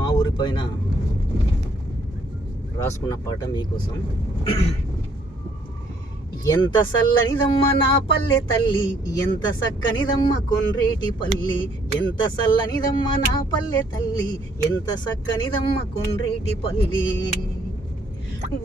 మా ఊరి పైన రాసుకున్న పాట మీకోసం. ఎంత సల్లనిదమ్మ నా పల్లె తల్లి, ఎంత సక్కనిదమ్మ కొండ్రేటి పల్లి. ఎంత సల్లనిదమ్మ నా పల్లె తల్లి, ఎంత సక్కనిదమ్మ కొండ్రేటి పల్లి.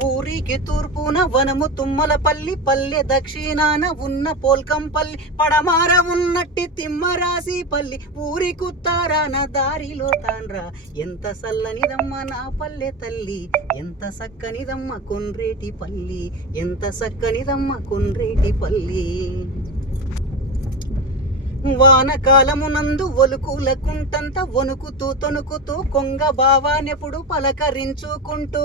ఊరికి తూర్పున వనము తుమ్మలపల్లి, పల్లె దక్షిణాన ఉన్న పోల్కంపల్లి, పడమార ఉన్నట్టి తిమ్మరాసి పల్లి, ఊరి కుత్తారాన దారిలో తాన్రా. ఎంత సల్లనిదమ్మ నా పల్లె తల్లి, ఎంత సక్కనిదమ్మ కొండ్రేటి పల్లి, ఎంత సక్కనిదమ్మ కొండ్రేటి పల్లి. వానకాలమునందు ఒలుకులకుంటంత వణుకుతూ తొణుకుతూ కొంగ బావానెప్పుడు పలకరించుకుంటూ,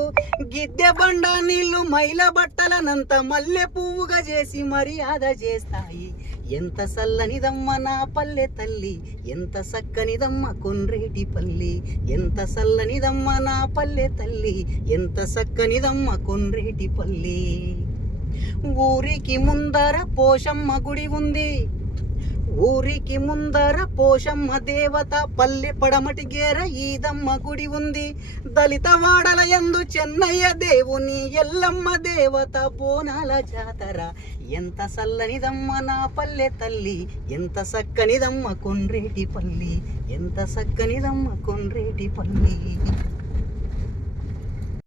గిద్దె బండ నీళ్లు మైల బట్టలనంత మల్లె పువ్వుగా చేసి మర్యాద చేస్తాయి. ఎంత సల్లనిదమ్మ నా పల్లె తల్లి, ఎంత సక్కనిదమ్మ కొండ్రేటి పల్లి. ఎంత సల్లనిదమ్మ నా పల్లె తల్లి, ఎంత సక్కనిదమ్మ కొండ్రేటి పల్లి. ఊరికి ముందర పోషమ్మ గుడి ఉంది, ఊరికి ముందర పోషమ్మ దేవత, పల్లె పడమటి గేర ఈదమ్మ గుడి ఉంది. దళిత వాడల యందు చెన్నయ్య దేవుని ఎల్లమ్మ దేవత బోనాల జాతర. ఎంత సల్లనిదమ్మ నా పల్లె తల్లి, ఎంత సక్కనిదమ్మ కొండ్రేటి పల్లి, ఎంత సక్కనిదమ్మ కొండ్రేటి పల్లి.